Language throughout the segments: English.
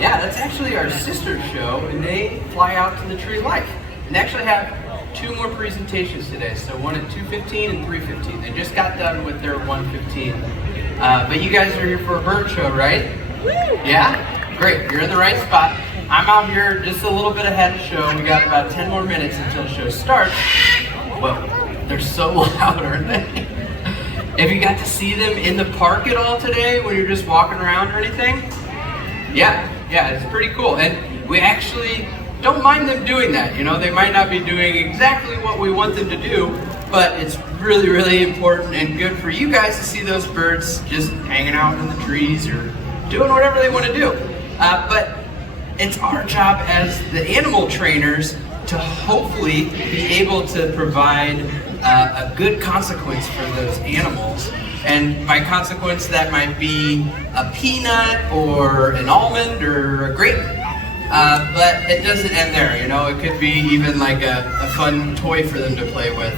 Yeah, that's actually our sister show, and they fly out to the Tree of Life. And they actually have 2 more presentations today, so one at 2:15 and 3:15. They just got done with their 1:15. But you guys are here for a bird show, right? Yeah? Great, you're in the right spot. I'm out here just a little bit ahead of the show. We got about 10 more minutes until the show starts. Well, they're so loud, aren't they? Have you got to see them in the park at all today when you're just walking around or anything? Yeah, it's pretty cool. And we actually don't mind them doing that. You know, they might not be doing exactly what we want them to do, but it's really, really important and good for you guys to see those birds just hanging out in the trees or doing whatever they want to do. But it's our job as the animal trainers to hopefully be able to provide a good consequence for those animals. And by consequence, that might be a peanut or an almond or a grape. But it doesn't end there, you know. It could be even like a fun toy for them to play with,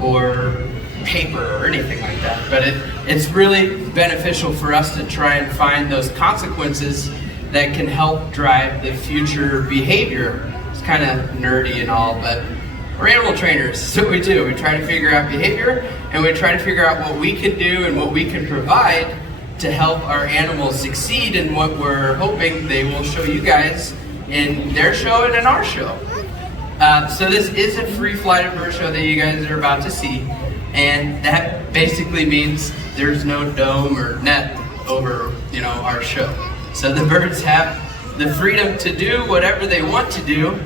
or paper or anything like that. But it's really beneficial for us to try and find those consequences that can help drive the future behavior. It's kind of nerdy and all, but we're animal trainers. So we do. We try to figure out behavior, and we try to figure out what we can do and what we can provide to help our animals succeed in what we're hoping they will show you guys in their show and in our show. So this is a free flighted bird show that you guys are about to see, and that basically means there's no dome or net over, you know, our show. So the birds have the freedom to do whatever they want to do,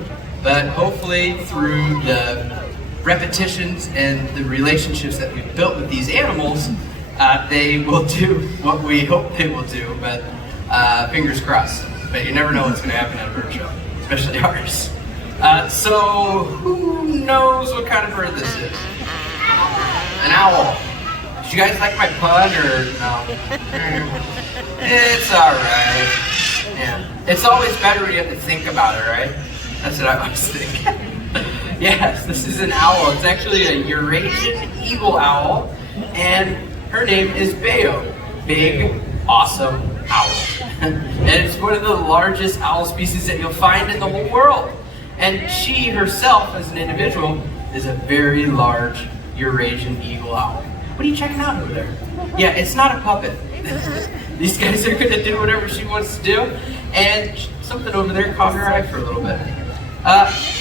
but hopefully through the repetitions and the relationships that we've built with these animals, they will do what we hope they will do, but fingers crossed. But you never know what's going to happen at a bird show, especially ours. So who knows what kind of bird this is? An owl. Did you guys like my pun or no? It's alright. Yeah. It's always better when you have to think about it, right? That's what I always think. Yes, this is an owl. It's actually a Eurasian eagle owl, and her name is Bayo. Big, awesome owl. And it's one of the largest owl species that you'll find in the whole world. And she herself, as an individual, is a very large Eurasian eagle owl. What are you checking out over there? Yeah, it's not a puppet. These guys are going to do whatever she wants to do. And something over there caught her eye for a little bit.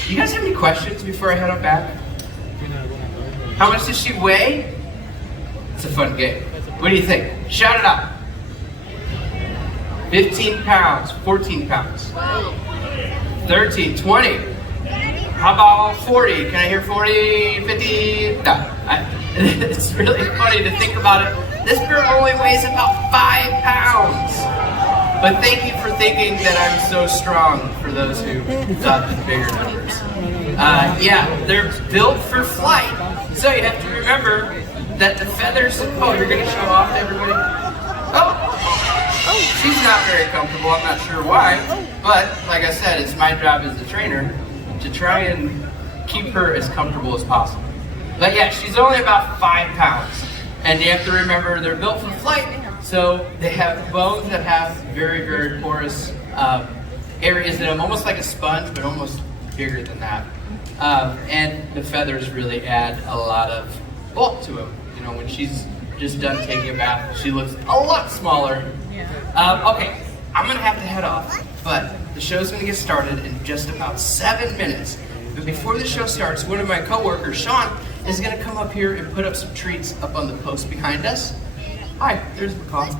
You guys have any questions before I head on back? How much does she weigh? It's a fun game. What do you think? Shout it out. 15 pounds, 14 pounds, 13, 20. How about 40? Can I hear 40, 50? No. It's really funny to think about it. This bird only weighs about 5 pounds. But thank you for thinking that I'm so strong, for those who thought the bigger numbers. Yeah, they're built for flight. So you have to remember that the feathers, oh, you're going to show off to everybody? Oh, she's not very comfortable, I'm not sure why. But, like I said, it's my job as the trainer to try and keep her as comfortable as possible. But yeah, she's only about 5 pounds. And you have to remember they're built for flight, so they have bones that have very, very porous areas in them, almost like a sponge, but almost bigger than that. And the feathers really add a lot of bulk to them. You know, when she's just done taking a bath, she looks a lot smaller. Okay, I'm gonna have to head off, but the show's gonna get started in just about 7 minutes. But before the show starts, one of my coworkers, Sean, is gonna come up here and put up some treats up on the post behind us. Hi, there's Macaw.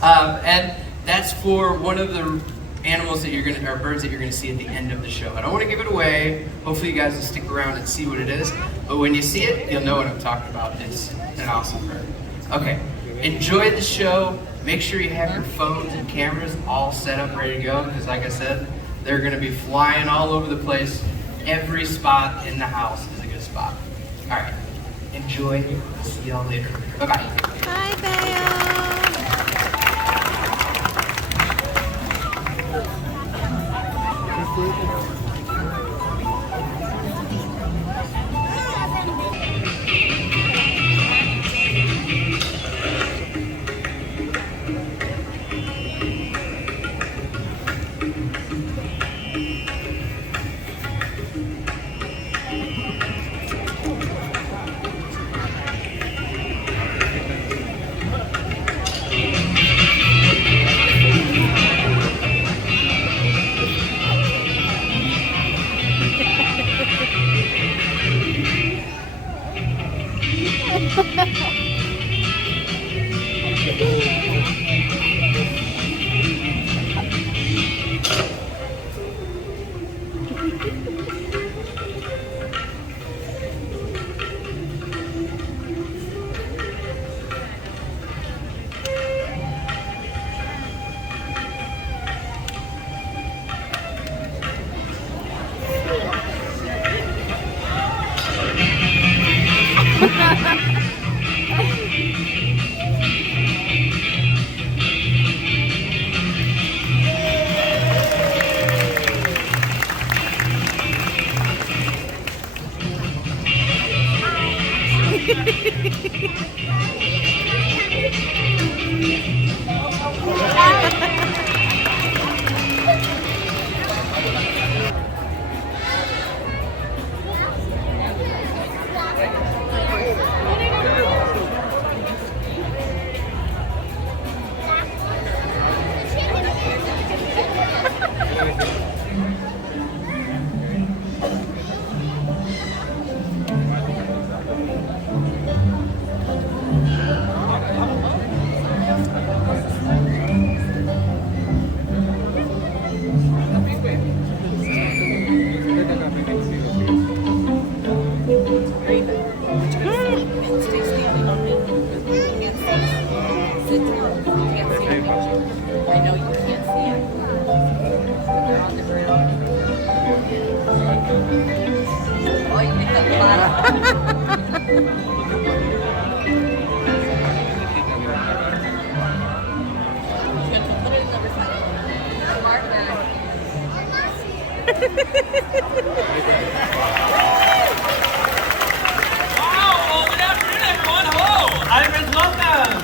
And that's for one of the animals that or birds that you're gonna see at the end of the show. I don't wanna give it away. Hopefully you guys will stick around and see what it is. But when you see it, you'll know what I'm talking about. It's an awesome bird. Okay, enjoy the show. Make sure you have your phones and cameras all set up, ready to go, because like I said, they're gonna be flying all over the place. Every spot in the house is a good spot. All right, enjoy. See y'all later. Bye-bye. Bye, Bayo.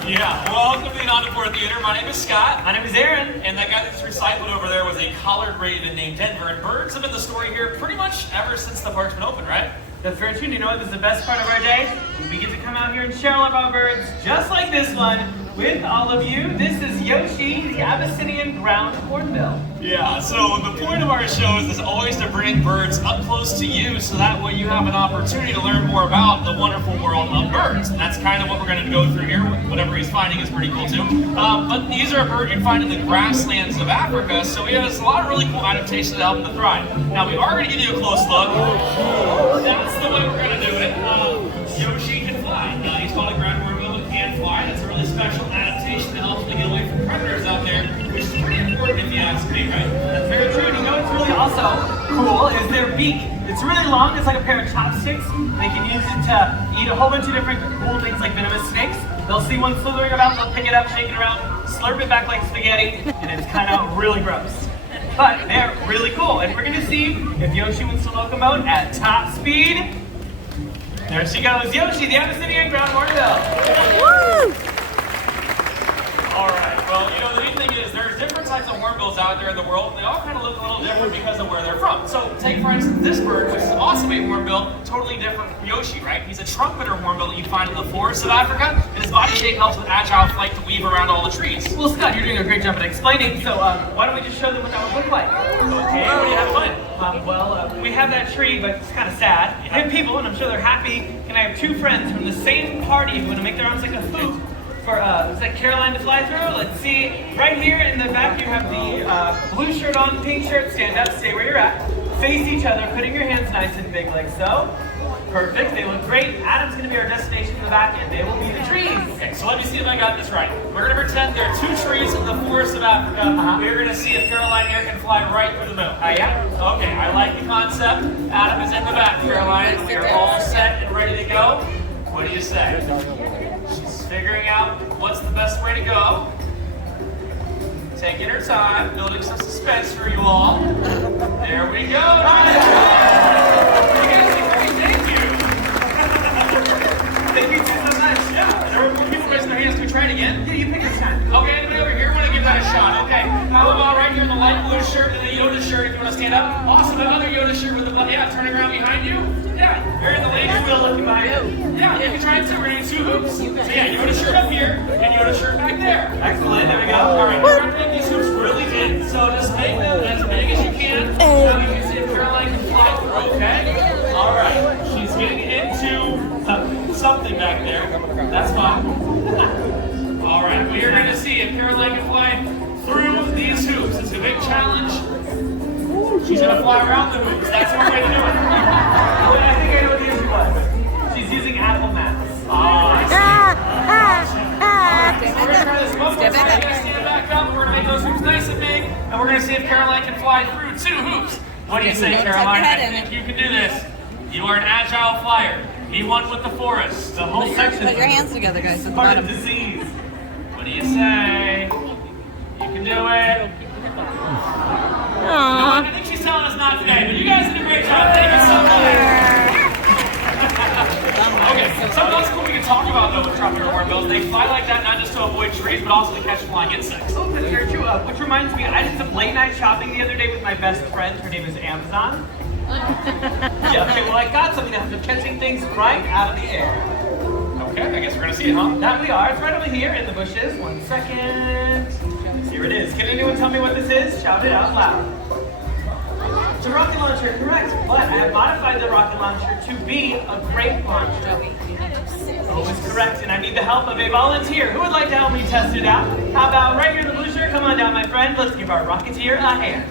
Yeah, welcome to the Onaport Theater. My name is Scott. My name is Aaron. And that guy that's recycled over there was a collared raven named Denver. And birds have been the story here pretty much ever since the park's been open, right? That's very true. You know what? This is the best part of our day. We get to come out here and share all of our birds, just like this one, with all of you. This is Yoshi, the Abyssinian ground hornbill. Yeah, so the point of our show is always to bring birds up close to you so that way you have an opportunity to learn more about the wonderful world of birds. And that's kind of what we're going to go through here. Whatever he's finding is pretty cool too. But these are birds you'd find in the grasslands of Africa, so we have a lot of really cool adaptations to help them to thrive. Now we are going to give you a close look. That's the way we're going to do it. Yoshi can fly. He's called a ground hornbill and can fly. That's a really special adaptation to help them to get away from predators out there, which is pretty important if you ask me, right? That's very true. And you know what's really also cool is their beak. It's really long. It's like a pair of chopsticks. They can use it to eat a whole bunch of different cool things like venomous snakes. They'll see one slithering about, they'll pick it up, shake it around, slurp it back like spaghetti, and it's kind of really gross. But they're really cool, and we're going to see if Yoshi wants to locomote at top speed. There she goes, Yoshi, the Abyssinian ground hornbill. Woo! All right, well, you know, the neat thing is there's different types of hornbills out there in the world, and they all kind of look a little different because of where they're from. So take, for instance, this bird, which is also a hornbill, totally different from Yoshi, right? He's a trumpeter hornbill that you find in the forests of Africa, and his body shape helps with agile flight to weave around all the trees. Well, Scott, you're doing a great job at explaining, so why don't we just show them what that would look like? Okay, what do you have planned? We have that tree, but it's kind of sad. I have people, and I'm sure they're happy, and I have two friends from the same party who want to make their arms like a hoop for, looks like Caroline to fly through. Let's see, right here in the back you have the blue shirt on, pink shirt, stand up, stay where you're at. Face each other, putting your hands nice and big like so. Perfect, they look great. Adam's going to be our destination in the back, and they will be the trees. Okay, so let me see if I got this right. We're going to pretend there are two trees in the forest of Africa. We're going to see if Caroline here can fly right through the middle. Yeah. Okay, I like the concept. Adam is in the back, Caroline. We are all set and ready to go. What do you say? She's figuring out what's the best way to go. Taking her time, building some suspense for you all. There we go. You guys did great, thank you. Thank you so much. Yeah, there were people raising their hands. Can we try it again? Yeah, you pick this time. Okay, anybody over here want to give that a shot? Okay, how about right here in the light blue shirt and the Yoda shirt if you want to stand up? Awesome, another Yoda shirt with the, yeah, turning around behind you. Yeah, you're in the lady wheel looking behind you. Yeah, you can try it too. We're doing two hoops. So yeah, Yoda shirt up here and Yoda shirt back there. Excellent, there we go. All right, we're going to make these hoops really big. So just make them as big as you can. So you can see if Caroline can fly through, okay? All right, she's getting into something back there. That's fine. All right, we are going to see if Caroline can fly through these hoops. It's a big challenge. She's going to fly around the hoops. That's one way to do it. I think I know what the issue was. She's using Apple Maps. Oh, I see. So we're going to try this one more time. You're going to stand back up. We're going to make those hoops nice and big. And we're going to see if Caroline can fly through two hoops. What do you say, Caroline? I think you can do this. You are an agile flyer. He won with the forest. The whole section. Put your hands together, guys, at the Part bottom. of disease. What do you say? You can do it. No, I think she's telling us not today, but you guys did a great job. Thank you so much. Okay, something else cool we can talk about though with tropical hornbills. They fly like that not just to avoid trees, but also to catch flying insects. Oh, that's very true. Which reminds me, I did some late night shopping the other day with my best friend. Her name is Amazon. Yeah, okay, well I got something after catching things right out of the air. Okay, I guess we're gonna see it, huh? That we are. It's right over here in the bushes. 1 second. Here it is. Can anyone tell me what this is? Shout it out loud. It's a rocket launcher, correct. But I have modified the rocket launcher to be a grape launcher. Always correct, and I need the help of a volunteer. Who would like to help me test it out? How about right here in the blue shirt? Come on down, my friend. Let's give our Rocketeer a hand.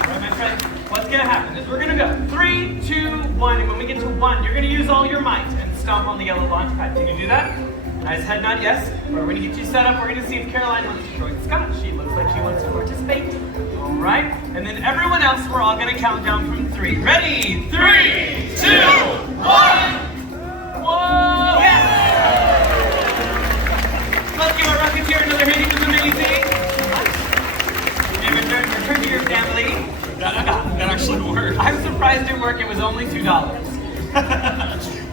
All right, my friend, what's going to happen is we're going to go 3, 2, 1, and when we get to 1, you're going to use all your might and stomp on the yellow launch pad. Can you do that? Nice head nod, yes. We're going to get you set up. We're going to see if Caroline wants to join Scott. She looks like she wants to participate. right? And then everyone else, we're all gonna count down from 3. Ready? 3, 2, 1. Whoa! Yes! Let's give our Rocketeer another hand. He was amazing. And return to your family. That actually worked. I'm surprised it worked. It was only $2.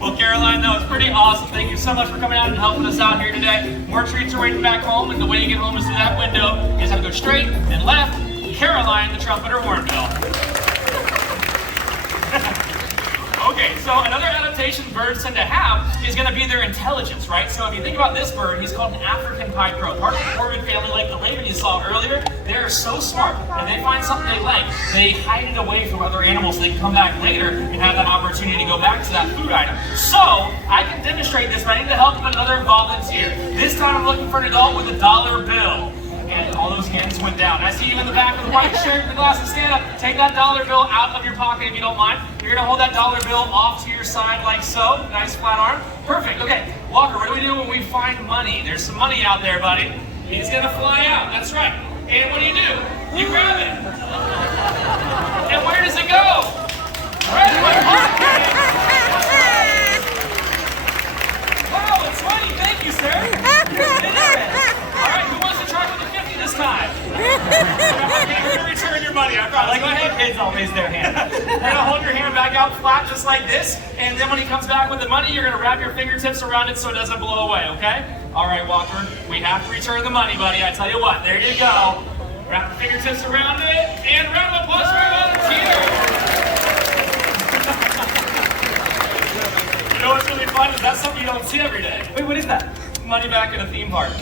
Well, Caroline, that was pretty awesome. Thank you so much for coming out and helping us out here today. More treats are waiting back home, and the way you get home is through that window. You just have to go straight and left. Caroline, the trumpeter hornbill. Okay, so another adaptation birds tend to have is going to be their intelligence, right? So if you think about this bird, he's called an African pied crow. Part of the corvid family, like the raven you saw earlier, they're so smart. And they find something they like, they hide it away from other animals so they can come back later and have that opportunity to go back to that food item. So I can demonstrate this, but I need the help of another volunteer. This time I'm looking for an adult with a dollar bill. And all those hands went down. I see you in the back with the white shirt and the glasses. Stand up. Take that dollar bill out of your pocket if you don't mind. You're going to hold that dollar bill off to your side like so. Nice flat arm. Perfect. Okay. Walker, what do we do when we find money? There's some money out there, buddy. He's going to fly out. That's right. And what do? You grab it. And where does it go? Right in my pocket. Wow, it's money. Thank you, sir. You're generous. All right, who wants to try with the 50 this time? Okay, we're gonna return your money. I promise. Like the kids all raise their hand. You're gonna hold your hand back out flat just like this, and then when he comes back with the money, you're gonna wrap your fingertips around it so it doesn't blow away, okay? All right, Walker, we have to return the money, buddy. I tell you what, there you go. Wrap your fingertips around it, and round of applause for your volunteer. You know what's really fun is that's something you don't see every day. Wait, what is that? Money back in a theme park.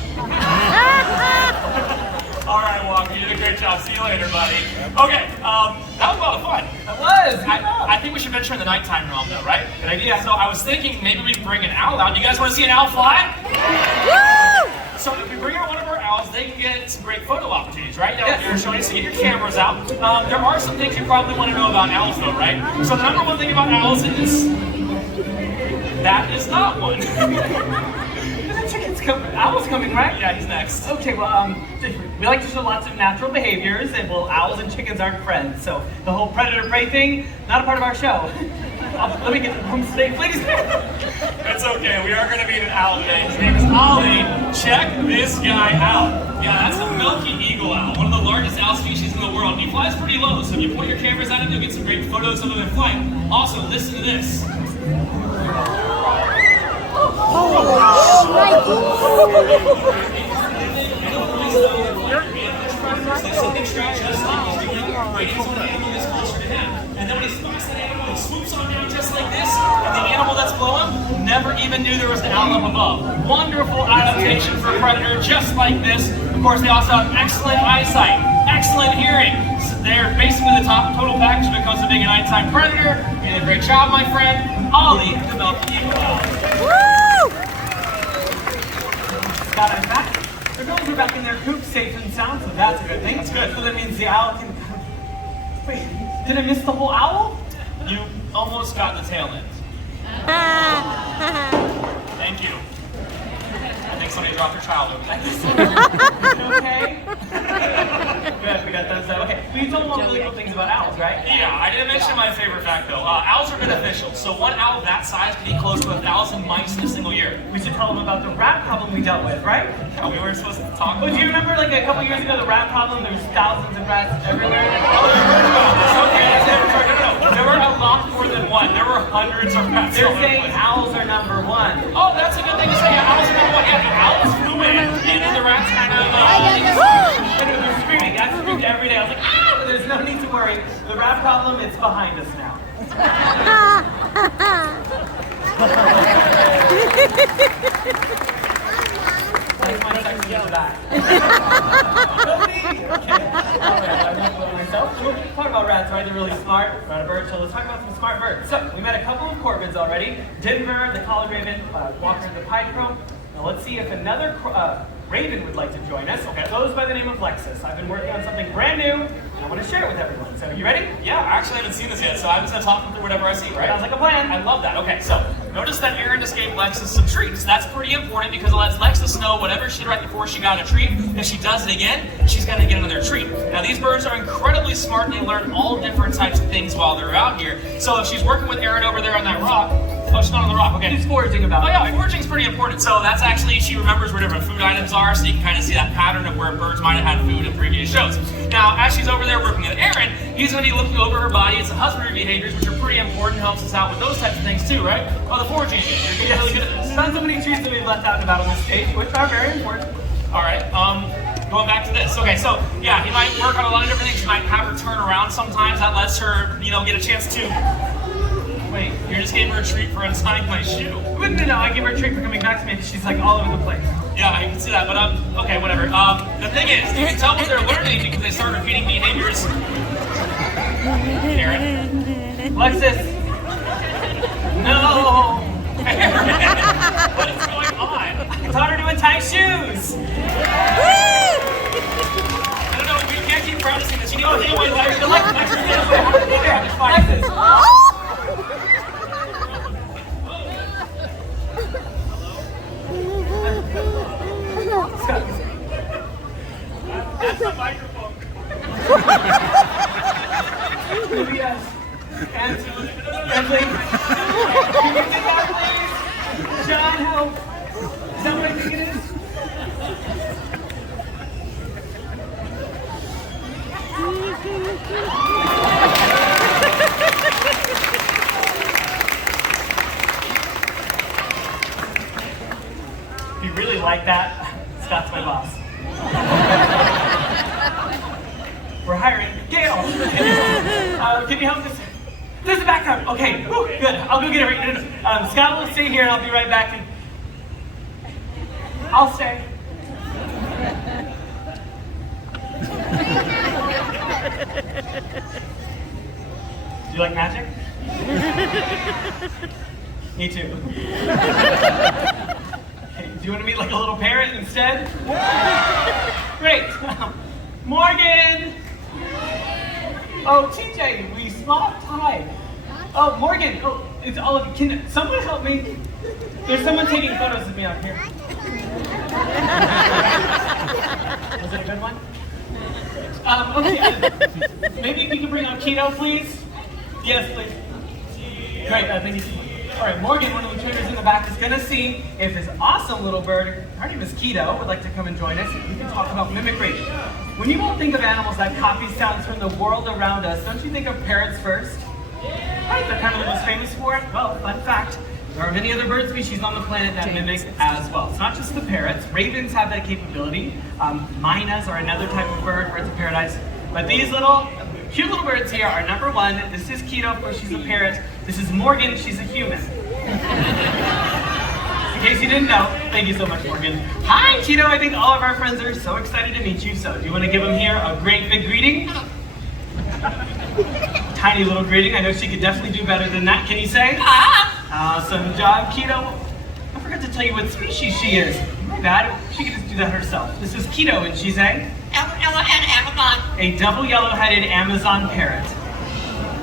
All right, Walker, you did a great job. See you later, buddy. Okay, that was a lot of fun. It was. I think we should venture in the nighttime realm, though, right? Good idea. So I was thinking maybe we could bring an owl out. You guys want to see an owl fly? Woo! So if we bring out one of our owls, they can get some great photo opportunities, right? Now, you're showing us to get your cameras out. There are some things you probably want to know about owls, though, right? So the number one thing about owls is that is not one. Owl's coming, right? Yeah, he's next. Okay, well, we like to show lots of natural behaviors, and well, owls and chickens aren't friends, so the whole predator-prey thing, not a part of our show. Let me get the homestay, please. It's okay, we are going to meet an owl today. His name is Ollie. Check this guy out. Yeah, that's a milky eagle owl, one of the largest owl species in the world. And he flies pretty low, so if you point your cameras at him, you'll get some great photos of him in flight. Also, listen to this. And then when he spots that animal, he swoops on down just like this, and the animal that's below him never even knew there was an owl up above. Wonderful adaptation for a predator just like this. Of course, they also have excellent eyesight, excellent hearing. So they're basically the top total package when it comes to being a nighttime predator. You did a great job, my friend. Ollie, the milky eagle owl. Woo! Got it back. The girls are back in their coop, safe and sound, so that's a good thing. That's good. So that means the owl can... Wait, did I miss the whole owl? You almost got the tail end. Thank you. I think somebody dropped their child over there. Okay. Good, we got those. Okay, well, you told them all really cool things about owls, right? Yeah, I didn't mention my favorite fact though. Owls are beneficial. So one owl that size can eat close to 1,000 mice in a single year. We should tell them about the rat problem we dealt with, right? Yeah, we weren't supposed to talk Oh, about do you remember like a couple years ago, the rat problem? There was thousands of rats everywhere. Okay, no. There were a lot more than one. There were hundreds of rats. They're all over the saying place. owls are number one. Oh, that's a good thing to say. Yeah, owls are number one. Yeah, the owls flew in, and then the rats kind of. And it was screaming. I screamed every day. I was like, ah! But there's no need to worry. The rat problem, it's behind us now. Like my section is that. Talk about rats, right? They're really smart. We're on a bird show. Let's talk about some smart birds. So, we met a couple of corvids already. Denver, the collared raven, Walker, the pied crow. Now let's see if another raven would like to join us. Okay. Goes by the name of Lexus. I've been working on something brand new, and I want to share it with everyone. So, you ready? Yeah, I actually haven't seen this yet, so I'm just gonna talk them through whatever I see, right? Sounds like a plan. I love that. Okay, so Notice that Erin just gave Lexus some treats. That's pretty important because it lets Lexus know whatever she did right before she got a treat, if she does it again, she's going to get another treat. Now these birds are incredibly smart and they learn all different types of things while they're out here. So if she's working with Erin over there on that rock, oh, she's not on the rock, okay. She's foraging about Oh yeah, foraging's pretty important. So that's actually, she remembers where different food items are, so you can kind of see that pattern of where birds might have had food in previous shows. Now, as she's over there working with Erin, he's going to be looking over her body. It's the husbandry behaviors, which are pretty important, helps us out with those types of things too, right? Oh, the foraging, you're getting really good at this. Tons of many treats that we've left out and about on this stage, which are very important. All right, going back to this. Okay, so yeah, he might work on a lot of different things. He might have her turn around sometimes. That lets her, get a chance to. Wait, you just gave her a treat for untying my shoe. No, I gave her a treat for coming back to me. She's like all over the place. Yeah, I can see that, but okay, whatever. The thing is, you can tell what they're learning because they start repeating behaviors. Erin. Lexus. No. What is going on? I taught her to untie shoes. No, we can't keep promising this. You need to deal with Lexus. Lexus. That's the microphone. Yes. And please. Can you take that, please? John, help. Is that what I think it is? If you really like that, Scott's my boss. We're hiring Gail. Can you help us? There's the background. Okay, whew, good. I'll go get it right now. Scott will stay here and I'll be right back. And I'll stay. Do you like magic? Me too. Okay, do you want to meet like a little parrot instead? Great. Morgan! Oh, TJ, we swapped. Hi. Oh, Morgan. Oh, it's all of you. Can someone help me? There's someone taking photos of me out here. Was it a good one? Okay. Maybe you can bring out Keto, please. Yes, please. Great. Thank you. All right, Morgan, one of the trainers in the back, is going to see if his awesome little bird, her name is Keto, would like to come and join us. We can talk about mimicry. When you all think of animals that copy sounds from the world around us, don't you think of parrots first? Right, they're kind of the most famous for it. Well, fun fact, there are many other bird species on the planet that mimic as well. It's not just the parrots. Ravens have that capability. Mynas are another type of bird, birds of paradise. But these little, cute little birds here are number one. This is Keto, of course, she's a parrot. This is Morgan, she's a human. In case you didn't know, thank you so much, Morgan. Hi, Keto, I think all of our friends are so excited to meet you. So do you want to give them here a great big greeting? Tiny little greeting. I know she could definitely do better than that. Can you say? Awesome job, Keto. I forgot to tell you what species she is. My bad. She could just do that herself. This is Keto, and she's a double yellow-headed Amazon parrot.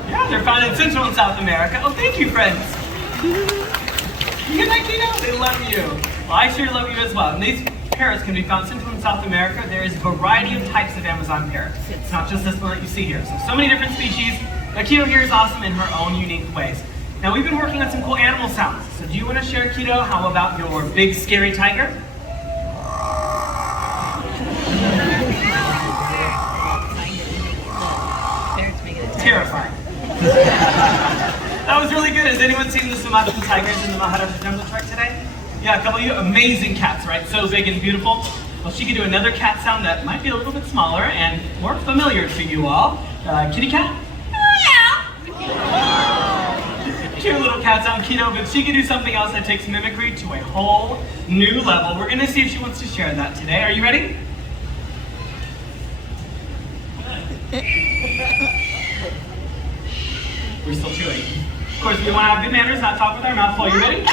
Yeah, they're found in Central and South America. Oh, thank you, friends. You like Keto? They love you. Well, I sure love you as well. And these parrots can be found Central and South America. There is a variety of types of Amazon parrots. It's not just this one that you see here. So many different species. But Keto here is awesome in her own unique ways. Now, we've been working on some cool animal sounds. So do you want to share, Keto? How about your big, scary tiger? Terrifying. That was really good. Has anyone seen the Sumatran tigers in the Maharaja Jungle Trek today? Yeah, a couple of you. Amazing cats, right? So big and beautiful. Well, she could do another cat sound that might be a little bit smaller and more familiar to you all. Kitty cat? Cute little cat sound, Keto, but she can do something else that takes mimicry to a whole new level. We're gonna see if she wants to share that today. Are you ready? We're still chewing. Of course, we want to have good manners, not talk with our mouth full. You ready?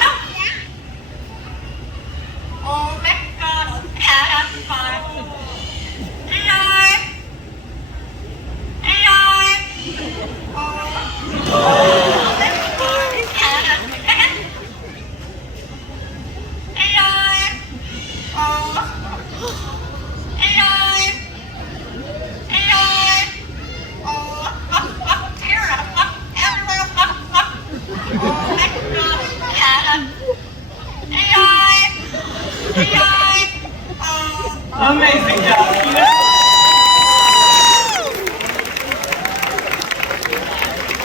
Amazing job, Keto.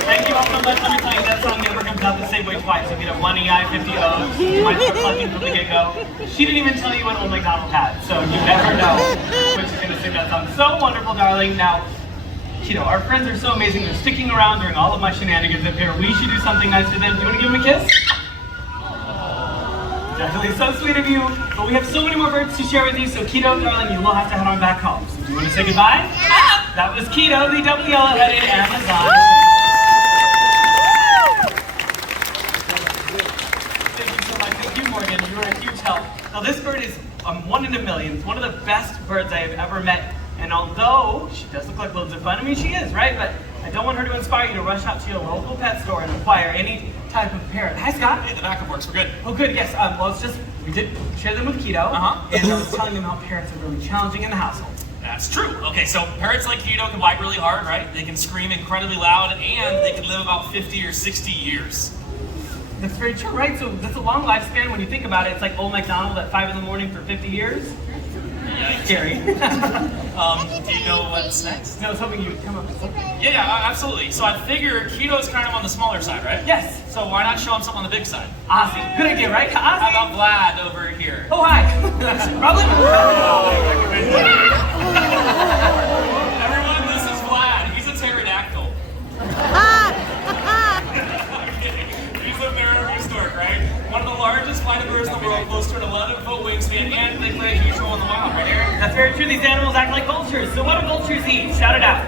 Thank you all so much. Let me tell you, that song never comes out the same way twice. You get a 1 EI, 50 O's. You might start collecting from the get-go. She didn't even tell you what Old MacDonald had, so you never know when she's going to sing that song. So wonderful, darling. Now, Keto, our friends are so amazing. They're sticking around during all of my shenanigans up here. We should do something nice to them. Do you want to give them a kiss? Definitely so sweet of you. But we have so many more birds to share with you, so Keto, darling, you will have to head on back home. So do you want to say goodbye? That was Keto, the double yellow-headed Amazon. Thank you so much. Thank you, Morgan. You were a huge help. Now, this bird is one in a million. It's one of the best birds I have ever met. And although she does look like loads of fun, I mean, she is, right? But I don't want her to inspire you to rush out to your local pet store and acquire any type of parrot. Hi, Scott. Hey, the backup works. We're good. Oh, good. Yes. Well, it's just we did share them with Keto, and I was telling them how parrots are really challenging in the household. That's true. Okay, so parrots like Keto can bite really hard, right? They can scream incredibly loud, and they can live about 50 or 60 years. That's very true, right? So that's a long lifespan when you think about it. It's like Old MacDonald at 5 in the morning for 50 years. Yeah, Scary. do you know what's next? No, I was hoping you would come up with something. Yeah, absolutely. So I figure Keto's kind of on the smaller side, right? Yes. So why not show him something on the big side? Ozzy. Good idea, right? How Ozzy. about Vlad over here? Oh, hi. Probably. Everyone, this is Vlad. He's a pterodactyl. He's a marabou stork, right? One of the largest flighted birds in the world, close to an 11-foot wingspan, and they play a huge role in the wild, right, Aaron? That's very true. These animals act like vultures. So what do vultures eat? Shout it out.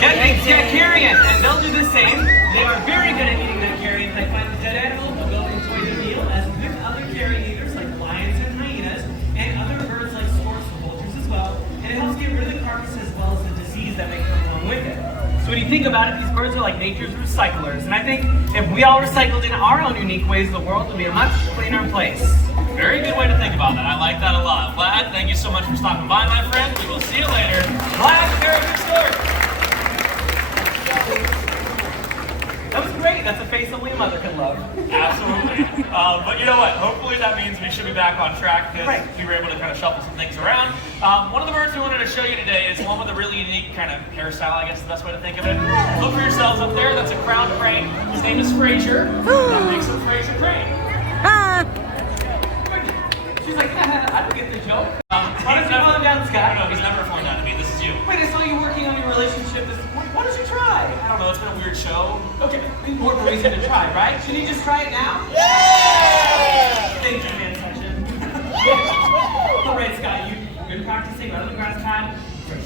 Good, thanks. Yeah, carrion. And they'll do the same. They are very good at eating that carrion. They find the dead animal, they'll go enjoy the meal, as with other carrion eaters like lions and hyenas, and other birds like storks and vultures as well. And it helps get rid of the carcass as well as the disease that may come along with it. So when you think about it, these birds are like nature's recyclers. And I think if we all recycled in our own unique ways, the world would be a much cleaner place. Very good way to think about that. I like that a lot. Vlad, thank you so much for stopping by, my friend. We will see you later. Vlad, Carrier Stork. That was great. That's a face only a mother can love. Absolutely. But you know what? Hopefully that means we should be back on track because Right. we were able to kind of shuffle some things around. One of the birds we wanted to show you today is one with a really unique kind of hairstyle, I guess is the best way to think of it. Look for yourselves up there. That's a crowned crane. His name is Fraser. That makes him Fraser Crane. She's like, I don't get the joke. Why don't you call him down, Scott? No, he's never flown down to me. This is you. Wait, I saw you working on your relationship. Why don't you try? I don't know. It's been a weird show. Okay, more of a reason to try, right? Should you just try it now? Thank you, man section. All right, Scott, you've been practicing right on the grass pad.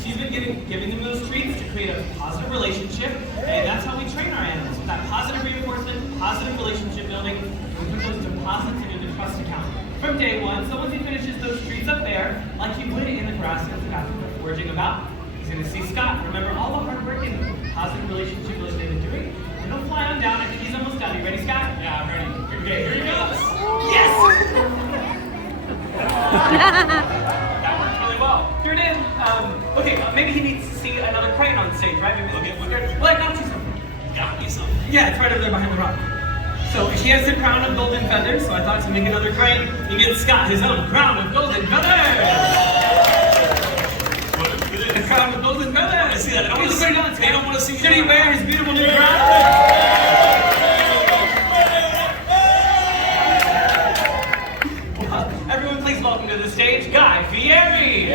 She's been giving them those treats to create a positive relationship, and that's how we train our animals. With that positive reinforcement, positive relationship building, we put those deposits into the trust account. From day one, so once he finishes those treats up there, like he would in the grasslands that we're foraging about, he's going to see Scott. Remember all the hard work and positive relationship building they've been doing? And he'll fly on down. I think he's almost done. You ready, Scott? Yeah, I'm ready. Okay, here he goes. Yes! That worked really well. Here it is. Okay, maybe he needs to see another crane on stage, right? Maybe well, I got you something. Got me something. Yeah, it's right over there behind the rock. So he has a crown of golden feathers, so I thought to make another crane, you get Scott his own crown of golden feathers! The crown of golden feathers! I see that. They don't want to see Should he wear his beautiful new crown? Well, everyone please welcome to the stage, Guy Fieri!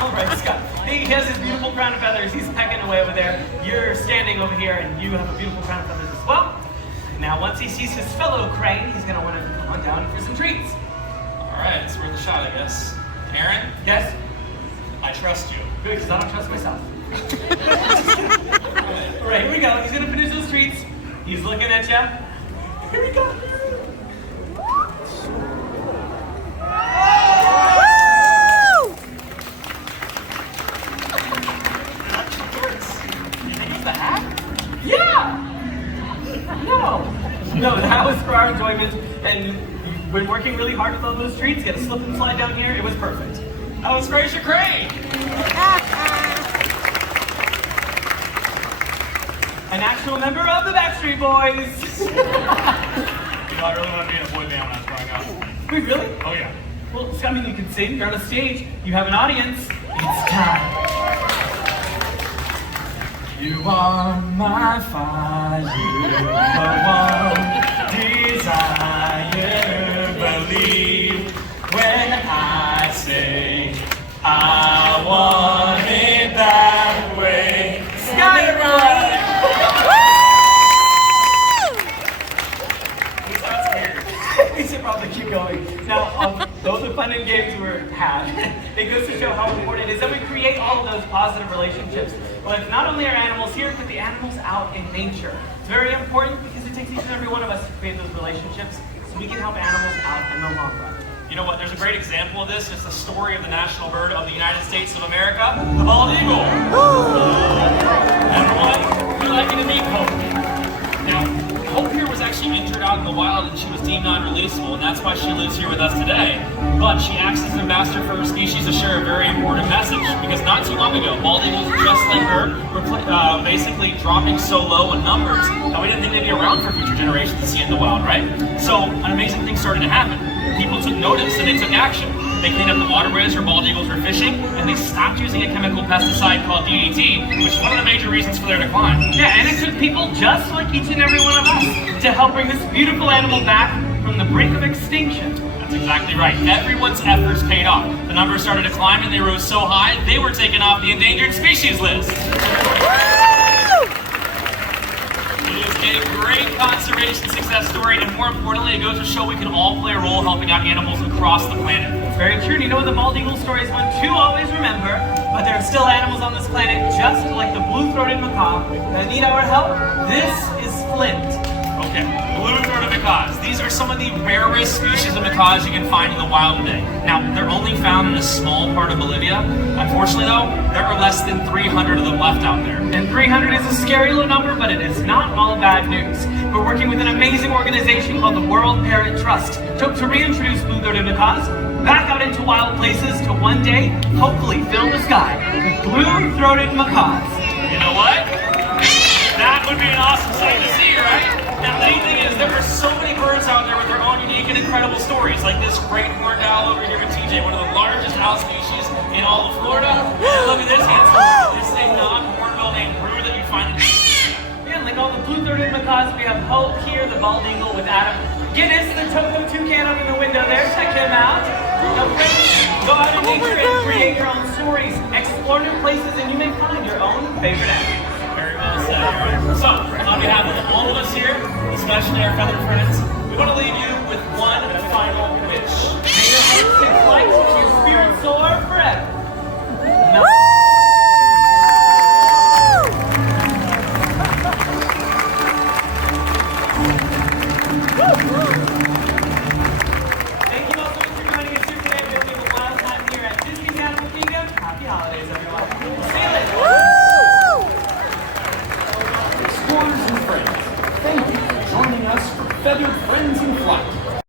All right, Scott. He has his beautiful crown of feathers. He's pecking away over there. You're standing over here, and you have a beautiful crown of feathers as well. Now, once he sees his fellow crane, he's going to want to come on down for some treats. All right, it's worth a shot, I guess. Aaron, Yes? I trust you. Good, because I don't trust myself. All right, here we go. He's going to finish those treats. He's looking at you. Here we go. Yeah! No, that was for our enjoyment, and you've been working really hard with all those treats. Get a slip and slide down here. It was perfect. That was Fraser Crane. An actual member of the Backstreet Boys. You know, I really wanted to be in a boy band when I was growing up. Wait, really? Oh yeah. Well, I mean, you can sing, you're on a stage, you have an audience, it's time. You are my fire, the one desire, believe when I say I want it that way. Skyride! We should probably keep going. Now, those are fun and games we're had. It goes to show how important it is that we create all of those positive relationships. Well, it's not only our animals here, but the animals out in nature. It's very important because it takes each and every one of us to create those relationships so we can help animals out in the long run. You know what? There's a great example of this. It's the story of the national bird of the United States of America, the bald eagle. Everyone, we'd like you to meet Hope. Now, Hope here was actually injured out in the wild and she was deemed non-releasable, and that's why she lives here with us today. But she acts as an ambassador for her species to share a very important message, because not too long ago, bald eagles just like her were basically dropping so low in numbers that we didn't think they'd be around for future generations to see in the wild, right? So an amazing thing started to happen. People took notice and they took action. They cleaned up the waterways where bald eagles were fishing, and they stopped using a chemical pesticide called DDT, which is one of the major reasons for their decline. Yeah, and it took people just like each and every one of us to help bring this beautiful animal back from the brink of extinction. That's exactly right. Everyone's efforts paid off. The numbers started to climb and they rose so high, they were taken off the endangered species list. A great conservation success story, and more importantly, it goes to show we can all play a role helping out animals across the planet. It's very true. And you know what the bald eagle story is one to always remember, but there are still animals on this planet, just like the blue-throated macaw, that need our help. This is Flint. Okay, blue-throated macaws. These are some of the rarest species of macaws you can find in the wild today. Now, they're only found in a small part of Bolivia. Unfortunately, though, there are less than 300 of them left out there. And 300 is a scary low number, but it is not all bad news. We're working with an amazing organization called the World Parrot Trust to reintroduce blue-throated macaws back out into wild places to one day, hopefully, fill the sky with blue-throated macaws. You know what? That would be an awesome sight to see, right? Now, the neat thing is there are so many birds out there with their own unique and incredible stories, like this great horned owl over here at TJ, one of the largest owl species in all of Florida. And look at this handsome, this is a non-hornbill named Brew that you find in Yeah, like all the blue-throated macaws, we have Hope here, the bald eagle with Adam Guinness, the Toto toucan up in the window there. Check him out. Now, friends, go out in nature and create your own stories. Explore new places and you may find your own favorite animals. Very well said. So, on behalf